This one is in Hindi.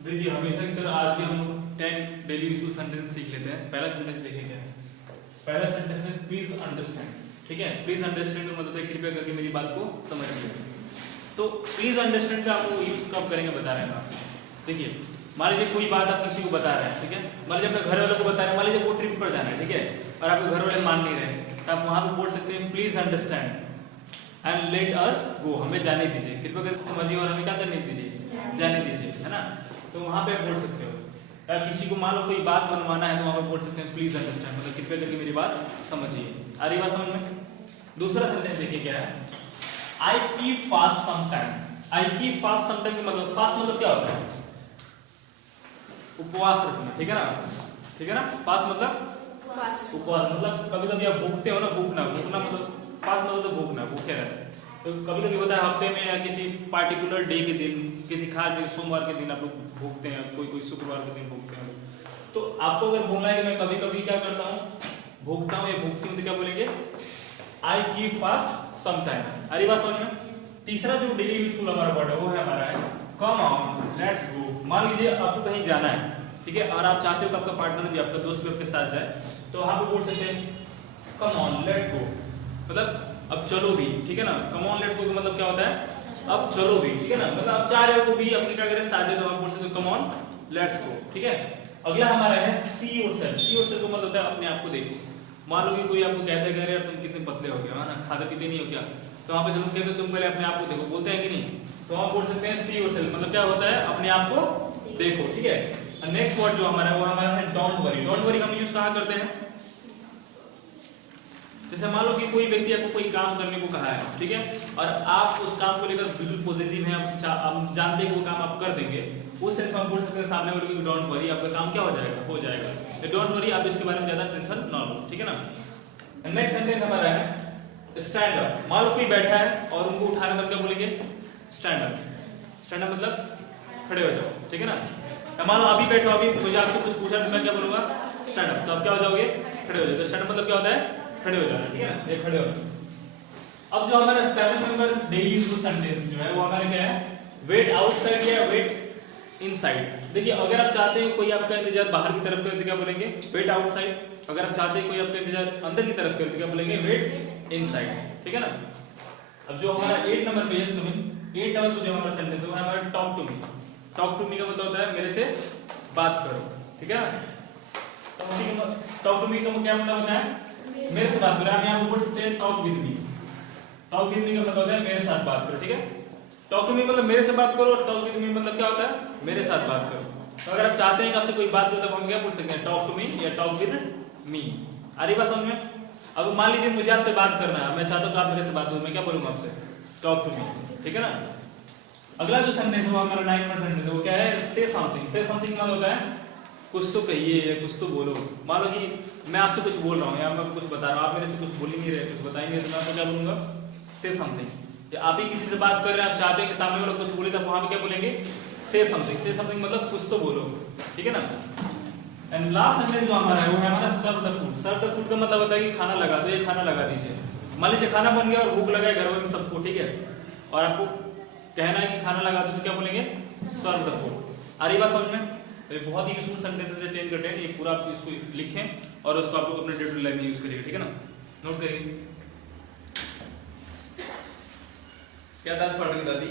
देखिए हमेशा की तरह आज भी हम 10 डेली यूजफुल सेंटेंस सीख लेते हैं। पहला सेंटेंस देखिए क्या है। पहला सेंटेंस है प्लीज अंडरस्टैंड। ठीक है, प्लीज अंडरस्टैंड का मतलब है कृपया करके मेरी बात को समझिए। तो प्लीज अंडरस्टैंड का आपको यूज कब करेंगे बता रहे हैं आप। देखिए मान लीजिए कोई बात आप किसी को बता रहे हैं, ठीक है, मान लीजिए अपने घर वालों को बता रहे हैं, मान लीजिए वो ट्रिप पर जाना है, ठीक है, और आपके घर वाले मान नहीं रहे, तो आप वहां पर बोल सकते हैं please understand and let us go, हमें जाने दीजिए, कृपया करके समझिए और हमें क्या करने दीजिए, जाने दीजिए, है ना। तो वहां पे बोल सकते हो। या किसी को मान लो कोई बात मनवाना है तो वहां पे बोल सकते हैं प्लीज अंडरस्टैंड, मतलब कृपया करके मेरी बात समझिए। आ रही बात समझ में। दूसरा सेंटेंस देखिए क्या है, I keep fast some time. I keep fast some time मतलब फास्ट मतलब क्या होता है, उपवास रखना, ठीक है ना, ठीक है ना। फास्ट मतलब उपवास, मतलब कभी कभी आप भूखते हो ना, भूखना, भूखना मतलब फास्ट मतलब तो भूखना, भूखे रहना। तो कभी कभी होता है हफ्ते में या किसी पार्टिकुलर डे के दिन, किसी खास दिन, सोमवार के दिन आप लोग भूखते हैं, कोई कोई शुक्रवार के दिन भूखते हैं। तो आपको अगर बोलना है कि मैं कभी कभी क्या करता हूँ, भूखता हूँ या भूखती हूँ, तो क्या बोलेंगे, I keep fast some time. अरे बात समझ में। तीसरा जो डेली यूजफुल हमारा वर्ड है वो है हमारा है कम ऑन लेट्स गो। मान लीजिए आपको कहीं जाना है, ठीक है, और आप चाहते हो कि आपका पार्टनर भी, आपका दोस्त भी आपके साथ जाए, तो वहां पे बोल सकते हैं कम ऑन लेट्स गो, मतलब अब चलो भी, ठीक है ना। कम ऑन लेट्स गो का मतलब क्या होता है, अब चलो भी, ठीक है ना, मतलब आप चाह रहे हो भी अपने क्या करें साथ, तो आप बोल सकते हो कम ऑन लेट्स गो, ठीक है। अगला हमारा है सी योरसेल्फ। सी योरसेल्फ का मतलब होता है अपने आप को देखो। मान लो कि कोई आपको कहता है कि यार तुम कितने पतले हो गए, है ना, खाते पीते नहीं हो क्या, तो वहां पे जब कहते हो तुम पहले अपने आप को देखो, बोलते हैं कि नहीं, तो वहां बोल सकते हैं सी योरसेल्फ, मतलब क्या होता है अपने आप को देखो, ठीक है। नेक्स्ट वर्ड जो हमारा है वो हमारा है डोंट वरी। डोंट वरी हम यूज कहाँ करते हैं, जैसे मान लो कि कोई व्यक्ति आपको कोई काम करने को कहा है, ठीक है, और आप उस काम को लेकर बिल्कुल पॉजिटिव हैं, आप जानते हैं वो काम आप कर देंगे, उस सेंस में हम बोल सकते हैं सामने वाले को डोंट वरी, आपका काम क्या हो जाएगा, हो जाएगा। डोंट वरी, आप इसके बारे में ज्यादा टेंशन ना लो, ठीक है ना। नेक्स्ट सेंटेंस हमारा है स्टैंड अप। मान लो कोई बैठा है और उनको उठाने में क्या बोलेंगे, स्टैंड अप। स्टैंड अप मतलब खड़े हो जाओ, ठीक है ना। मान लो अभी बैठो, अभी मुझे आपसे कुछ पूछा तो मैं क्या बोलूंगा, स्टैंड अप, तो आप क्या हो जाओगे, खड़े हो जाओगे। स्टैंड अप मतलब क्या होता है, खड़े हो जाना, ठीक है ना, ये खड़े हो। अब जो हमारा 7 नंबर डेली यूजफुल सेंटेंस जो है वो हमारा क्या है, वेट आउटसाइड या वेट इनसाइड। देखिए अगर आप चाहते हैं कोई आपका इंतजार बाहर की तरफ करे तो क्या बोलेंगे, वेट आउटसाइड। अगर आप चाहते हैं कोई आपका इंतजार अंदर की तरफ करे तो क्या बोलेंगे, वेट इनसाइड, ठीक है ना। अब जो हमारा 8 नंबर पे, यस तुम 8 नंबर पे जो हमारा सेंटेंस है वो हमारा talk to me. Talk to me का मतलब होता है मेरे से बात करो, ठीक है ना। टॉक टू मी का क्या मतलब होता है, मेरे से बात करो। हम यहाँ बोल सकते हैं talk with me. Talk with me का मतलब होता है मेरे साथ बात करो, ठीक है। टॉक टू मी मतलब मेरे से बात करो, और टॉक विद मी मतलब क्या होता है, मेरे साथ बात करो। तो अगर आप चाहते हैं कि आपसे कोई बात करो तो हम क्या बोल सकते हैं, टॉक टू मी या टॉक विद मी। आ रही बात समझ में। अब मान लीजिए मुझे आपसे बात करना है, मैं चाहता हूँ कि आप मेरे से बात करो, मैं क्या बोलूंगा आपसे, टॉक टू मी, ठीक है ना। अगला जो सेंटेंस है वो हमारा 9 नंबर सेंटेंस है, वो क्या है, से समथिंग। से समथिंग मतलब होता है कुछ तो कहिए या कुछ तो बोलो। मान लो कि मैं आपसे कुछ बोल रहा हूँ या मैं कुछ बता रहा हूँ, आप मेरे से कुछ बोल ही नहीं रहे, कुछ बता ही नहीं रहे, तो मैं आपको क्या बोलूंगा, से समथिंग। या आप ही किसी से बात कर रहे हैं, आप चाहते हैं कि सामने वाला कुछ बोले, तो वहां पे क्या बोलेंगे, से समथिंग। से समथिंग मतलब कुछ तो बोलो, ठीक है ना। एंड लास्ट सेंटेंस जो हमारा है वो है हमारा serve the food. Serve the food का मतलब होता है कि खाना लगा दो या खाना लगा दीजिए। मान लीजिए खाना बन गया और भूख लगा है घर में सबको, ठीक है, और आपको कहना है कि खाना लगा दो, तो क्या बोलेंगे, सर्व द फूड। आ रही बात समझ में। तो ये बहुत ही यूजफुल सेंटेंसेस है 10 का 10। ये पूरा आप इसको लिखें और उसको आप लोग अपने डे टू डे लाइफ में यूज करिए, ठीक है ना, नोट करिए। क्या दाद पड़ रही दादी।